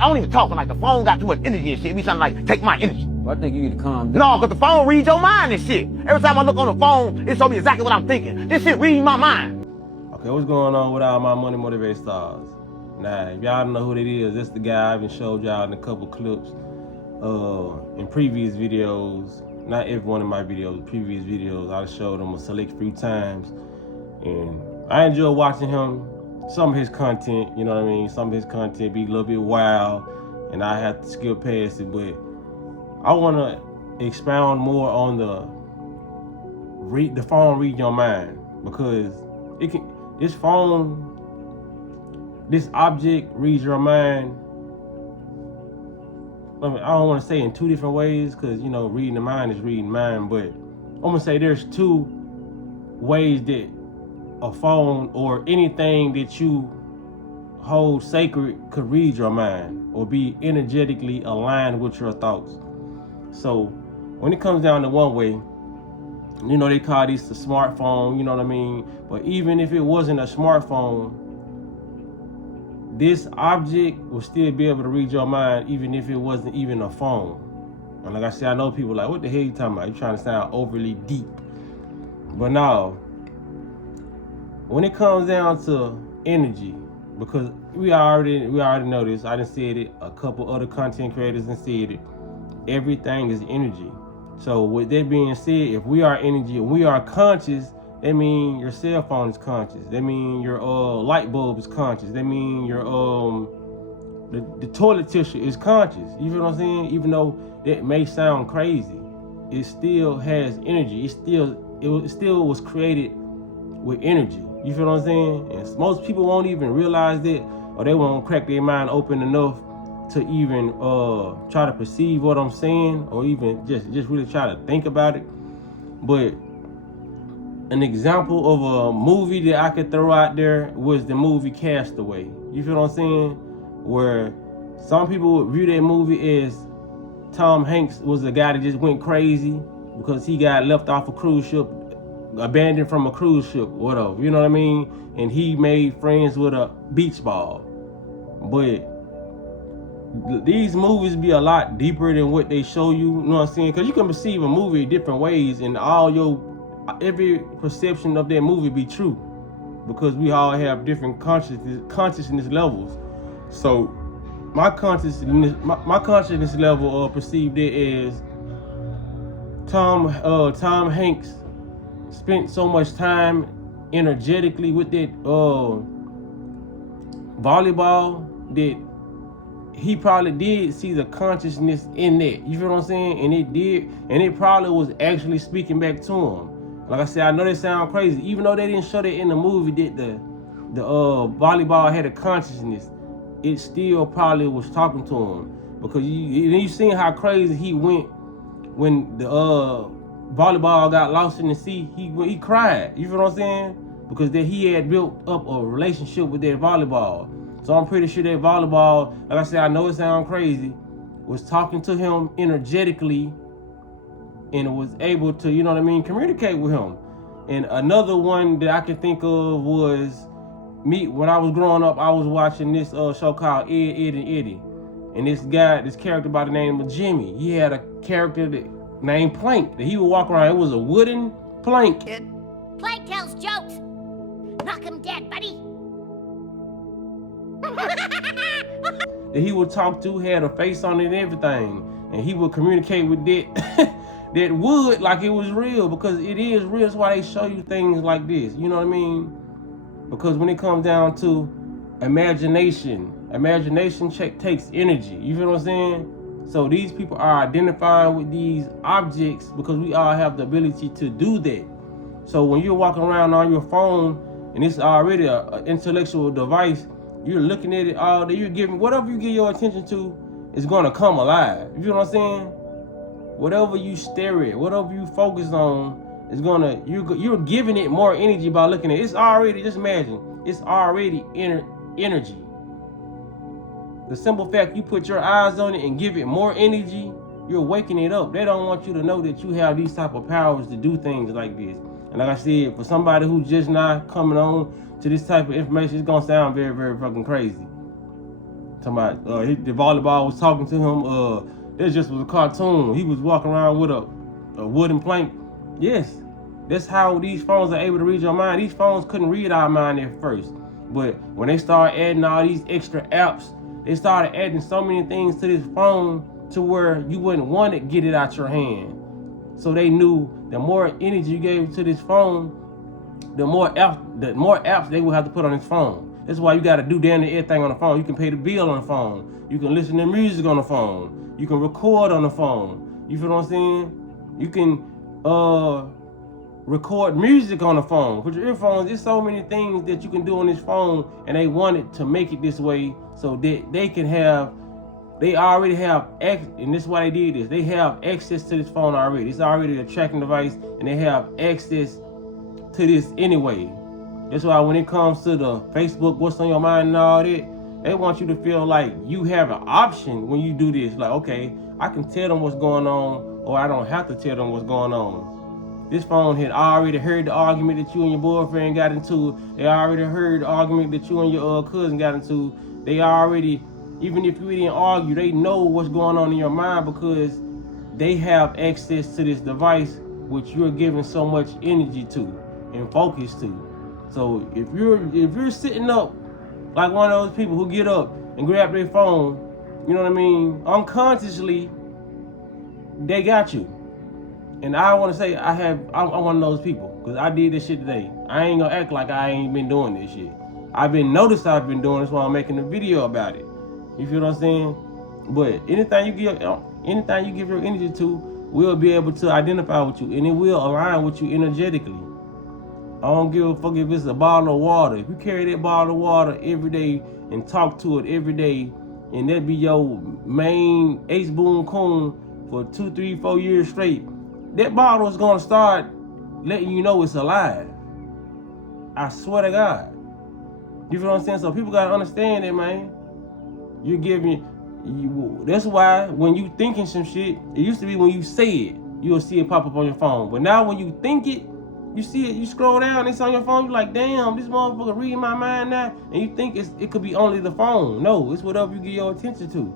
I don't even talk when like the phone got too much energy and shit. It be something like, take my energy. I think you need to calm down. No, because the phone reads your mind and shit. Every time I look on the phone, it shows me exactly what I'm thinking. This shit reads my mind. Okay, what's going on with all my Money Motivated Stars? Now, if y'all don't know who that is, that's the guy I've been showed y'all in a couple clips in previous videos. Not every one of my videos, previous videos. I showed him a select few times. And I enjoy watching him. Some of his content, you know what I mean? Some of his content be a little bit wild, and I have to skip past it, but I want to expound more on the phone read your mind, because this object reads your mind. I mean, I don't want to say in two different ways, because you know, reading the mind is reading mind, but I'm gonna say there's two ways that a phone or anything that you hold sacred could read your mind or be energetically aligned with your thoughts. So when it comes down to one way, you know, they call this the smartphone, you know what I mean? But even if it wasn't a smartphone, this object will still be able to read your mind, even if it wasn't even a phone. And like I said, I know people like, what the hell you talking about? You trying to sound overly deep. But no, when it comes down to energy, because we already know this, I done said it, a couple other content creators done said it, everything is energy. So with that being said, if we are energy and we are conscious, that means your cell phone is conscious. That means your light bulb is conscious. That means your the toilet tissue is conscious. You feel what I'm saying? Even though that may sound crazy, it still has energy. It still was created with energy. You feel what I'm saying? And most people won't even realize that, or they won't crack their mind open enough to even try to perceive what I'm saying, or even just really try to think about it. But an example of a movie that I could throw out there was the movie Castaway. You feel what I'm saying? Where some people would view that movie as Tom Hanks was a guy that just went crazy because he got left off a cruise ship, abandoned from a cruise ship, whatever, you know what I mean? And he made friends with a beach ball. But these movies be a lot deeper than what they show you, you know what I'm saying? Because you can perceive a movie different ways, and every perception of that movie be true, because we all have different consciousness levels. So my consciousness level perceived it as Tom Hanks spent so much time energetically with that volleyball that he probably did see the consciousness in that. You feel what I'm saying? And it probably was actually speaking back to him. Like I said, I know they sound crazy, even though they didn't show that in the movie that the volleyball had a consciousness. It still probably was talking to him, because you seen how crazy he went when the volleyball got lost in the sea. He cried. You feel what I'm saying? Because that he had built up a relationship with that volleyball. So I'm pretty sure that volleyball, like I said, I know it sounds crazy, was talking to him energetically, and was able to, you know what I mean, communicate with him. And another one that I can think of was me. When I was growing up, I was watching this show called Ed, Edd n Eddy. And this character by the name of Jimmy, he had a character named Plank that he would walk around. It was a wooden plank. Plank tells jokes. Knock him dead, buddy. That he would talk to, had a face on it and everything. And he would communicate with that wood like it was real, because it is real. That's why they show you things like this. You know what I mean? Because when it comes down to imagination takes energy. You feel what I'm saying? So these people are identifying with these objects because we all have the ability to do that. So when you're walking around on your phone and it's already an intellectual device, you're looking at it all day. You're giving whatever you give your attention to is going to come alive. You feel what I'm saying? Whatever you stare at, whatever you focus on, is gonna, you're giving it more energy by looking at it. It's already, just imagine, it's already energy. The simple fact you put your eyes on it and give it more energy, you're waking it up. They don't want you to know that you have these type of powers to do things like this. And like I said, for somebody who's just not coming on to this type of information, it's gonna sound very, very fucking crazy. Talking about the volleyball was talking to him. This just was a cartoon. He was walking around with a wooden plank. Yes, that's how these phones are able to read your mind. These phones couldn't read our mind at first, but when they started adding all these extra apps, they started adding so many things to this phone to where you wouldn't want to get it out your hand. So they knew the more energy you gave to this phone, the more apps they would have to put on this phone. That's why you got to do damn near everything on the phone. You can pay the bill on the phone. You can listen to music on the phone. You can record on the phone. You feel what I'm saying? You can record music on the phone. Put your earphones. There's so many things that you can do on this phone, and they wanted to make it this way so that they already have, and this is why they did this. They have access to this phone already. It's already a tracking device, and they have access to this anyway. That's why when it comes to the Facebook, what's on your mind and all that, they want you to feel like you have an option when you do this. Like, okay, I can tell them what's going on, or I don't have to tell them what's going on. This phone had already heard the argument that you and your boyfriend got into. They already heard the argument that you and your cousin got into. They already, even if you didn't argue, they know what's going on in your mind because they have access to this device which you're giving so much energy to and focus to. So if you're sitting up like one of those people who get up and grab their phone, you know what I mean, unconsciously, they got you. And I want to say I'm one of those people because I did this shit today. I ain't gonna act like I ain't been doing this shit. I've been noticed I've been doing this while I'm making a video about it. You feel what I'm saying? But anything you give your energy to will be able to identify with you, and it will align with you energetically. I don't give a fuck if it's a bottle of water. If you carry that bottle of water every day and talk to it every day, and that be your main ace boon coon for 2, 3, 4 years straight, that bottle is gonna start letting you know it's alive. I swear to God. You feel what I'm saying? So people gotta understand it, man. You're giving. That's why when you thinking some shit, it used to be when you say it, you'll see it pop up on your phone. But now when you think it, you see it, you scroll down, it's on your phone, you're like, damn, this motherfucker reading my mind now. And you think it could be only the phone. No, it's whatever you give your attention to.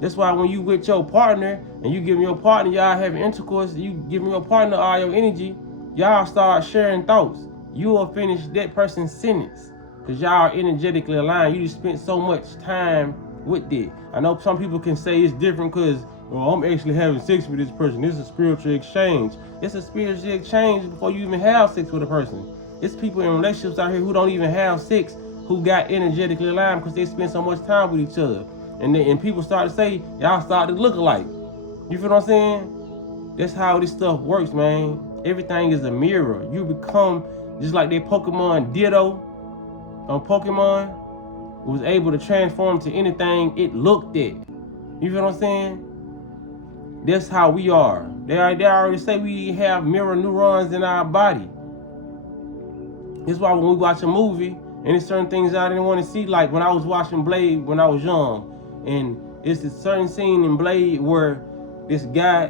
That's why when you with your partner and you giving your partner, y'all having intercourse, you giving your partner all your energy, y'all start sharing thoughts. You will finish that person's sentence because y'all are energetically aligned. You just spent so much time with it. I know some people can say it's different because, well, I'm actually having sex with this person. This is a spiritual exchange. It's a spiritual exchange before you even have sex with a person. It's people in relationships out here who don't even have sex, who got energetically aligned because they spend so much time with each other. And people start to say, y'all start to look alike. You feel what I'm saying? That's how this stuff works, man. Everything is a mirror. You become just like that Pokemon Ditto on Pokemon was able to transform to anything it looked at. You feel what I'm saying? That's how we are. They already say we have mirror neurons in our body. That's why when we watch a movie and there's certain things I didn't want to see, like when I was watching Blade when I was young, and it's a certain scene in Blade where this guy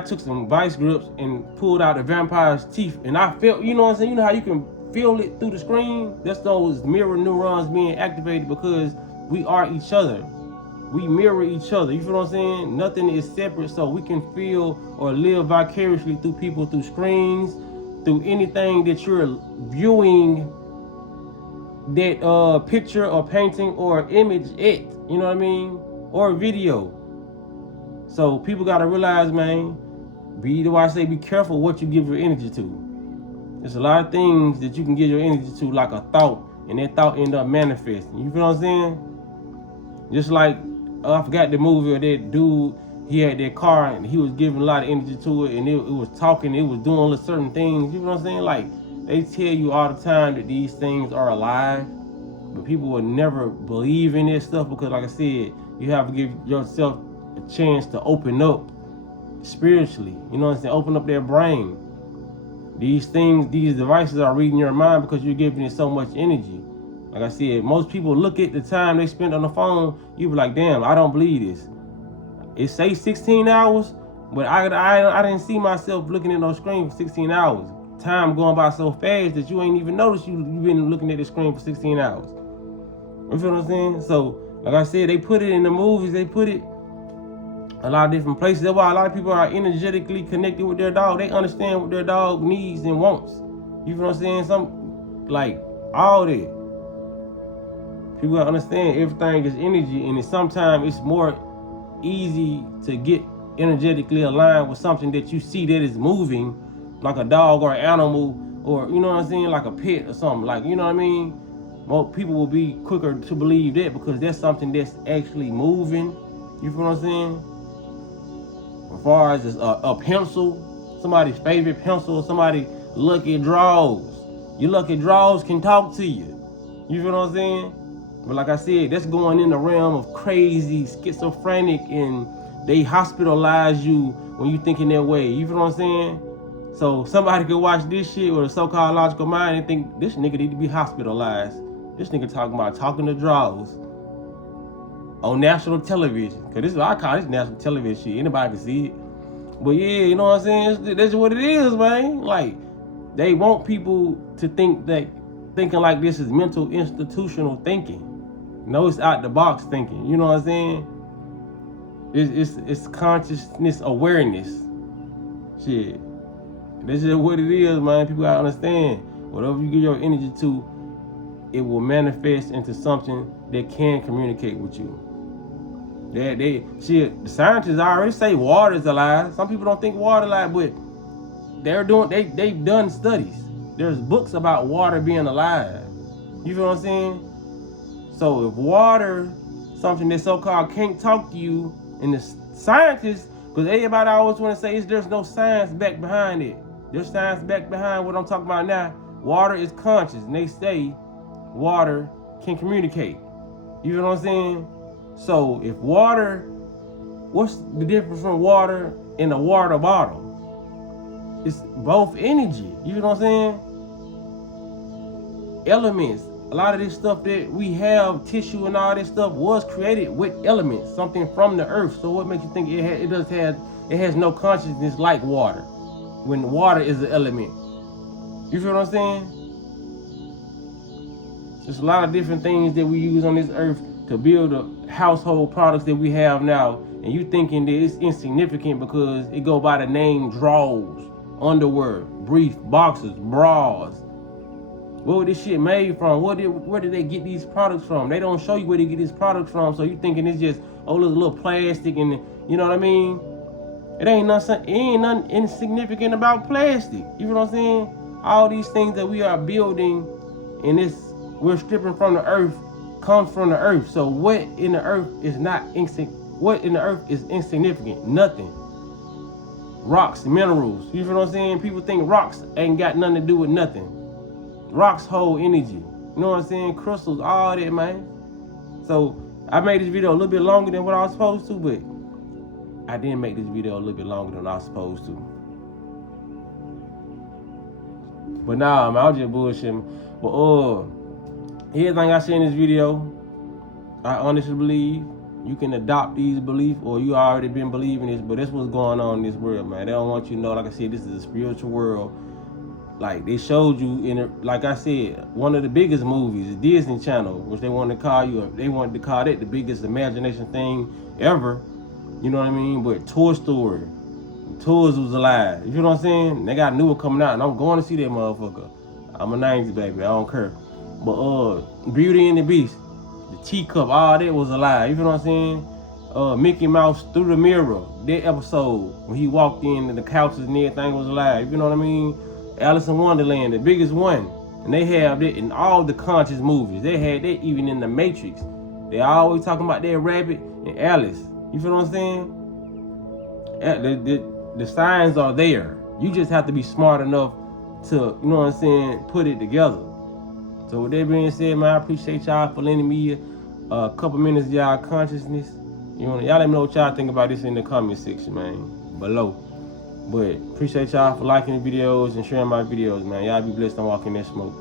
took some vice grips and pulled out the vampire's teeth, and I felt, you know what I'm saying? You know how you can feel it through the screen? That's those mirror neurons being activated because we are each other. We mirror each other. You feel what I'm saying? Nothing is separate, so we can feel or live vicariously through people, through screens, through anything that you're viewing, that picture or painting or image it. You know what I mean? Or video. So people gotta realize, man, be careful what you give your energy to. There's a lot of things that you can give your energy to, like a thought, and that thought end up manifesting. You feel what I'm saying? Just like, I forgot the movie or that dude, he had that car and he was giving a lot of energy to it, and it was talking, it was doing certain things. You know what I'm saying? Like, they tell you all the time that these things are alive, but people will never believe in this stuff because, like I said, you have to give yourself a chance to open up spiritually. You know what I'm saying? Open up their brain. These things, these devices are reading your mind because you're giving it so much energy. Like I said, most people look at the time they spend on the phone, you be like, damn, I don't believe this. It say 16 hours, but I didn't see myself looking at no screen for 16 hours. Time going by so fast that you ain't even noticed you've been looking at the screen for 16 hours. You feel what I'm saying? So Like I said, they put it in the movies. They put it a lot of different places. That's why a lot of people are energetically connected with their dog. They understand what their dog needs and wants. You know what I'm saying? Like all that. People gotta understand everything is energy, and sometimes it's more easy to get energetically aligned with something that you see that is moving, like a dog or an animal, or you know what I'm saying, like a pet or something. Like, you know what I mean? More people will be quicker to believe that because that's something that's actually moving. You feel what I'm saying? As far as a pencil, somebody's favorite pencil, somebody lucky draws. Your lucky draws can talk to you. You feel what I'm saying? But like I said, that's going in the realm of crazy, schizophrenic, and they hospitalize you when you think in that way. You feel what I'm saying? So somebody could watch this shit with a so-called logical mind and think this nigga need to be hospitalized. This nigga talking to draws on national television. Cause this is what I call this national television shit. Anybody can see it. But yeah, you know what I'm saying? That's what it is, man. Like, they want people to think that thinking like this is mental institutional thinking. No, it's out the box thinking. You know what I'm saying? It's consciousness awareness. Shit. This is what it is, man. People gotta understand. Whatever you give your energy to, it will manifest into something that can communicate with you. The scientists already say water is alive. Some people don't think water alive, but they've done studies. There's books about water being alive. You feel what I'm saying? So if water, something that so-called can't talk to you, and the scientists, because everybody always want to say there's no science back behind it. There's science back behind what I'm talking about now. Water is conscious, and they say water can communicate. You know what I'm saying? So if water, what's the difference from water and a water bottle? It's both energy. You know what I'm saying? Elements. A lot of this stuff that we have, tissue and all this stuff, was created with elements, something from the earth. So what makes you think it has no consciousness like water, when water is an element? You feel what I'm saying? There's a lot of different things that we use on this earth to build the household products that we have now, and you thinking that it's insignificant because it go by the name drawers, underwear, brief, boxers, bras. What was this shit made from? Where did they get these products from? They don't show you where they get these products from, so you thinking it's just little plastic, and you know what I mean? It ain't nothing insignificant about plastic. You know what I'm saying? All these things that we are building in this, we're stripping from the earth, comes from the earth. So what in the earth is insignificant? Nothing. Rocks, minerals. You know what I'm saying? People think rocks ain't got nothing to do with nothing. Rocks hold energy. You know what I'm saying? Crystals, all that, man. So I made this video a little bit longer than what I was supposed to, but I didn't make this video a little bit longer than I was supposed to. But nah, man, I was just bullshitting. But everything I say in this video, I honestly believe you can adopt these beliefs, or you already been believing this, but that's what's going on in this world, man. They don't want you to know, like I said, this is a spiritual world. Like they showed you like I said, one of the biggest movies, the Disney Channel, which they wanted to call that the biggest imagination thing ever. You know what I mean? But Toy Story, Toys was alive. You know what I'm saying? They got a new one coming out, and I'm going to see that motherfucker. I'm a 90s baby, I don't care. But Beauty and the Beast, the teacup, all that was alive. You know what I'm saying? Mickey Mouse Through the Mirror, that episode when he walked in and the couches and everything was alive. You know what I mean? Alice in Wonderland, the biggest one. And they have that in all the conscious movies. They had that even in The Matrix. They always talking about that rabbit and Alice. You feel what I'm saying? The signs are there. You just have to be smart enough to, you know what I'm saying, put it together. So with that being said, man, I appreciate y'all for lending me a couple minutes of y'all consciousness. Y'all let me know what y'all think about this in the comment section, man, below. But appreciate y'all for liking the videos and sharing my videos, man. Y'all be blessed and walk in that smoke.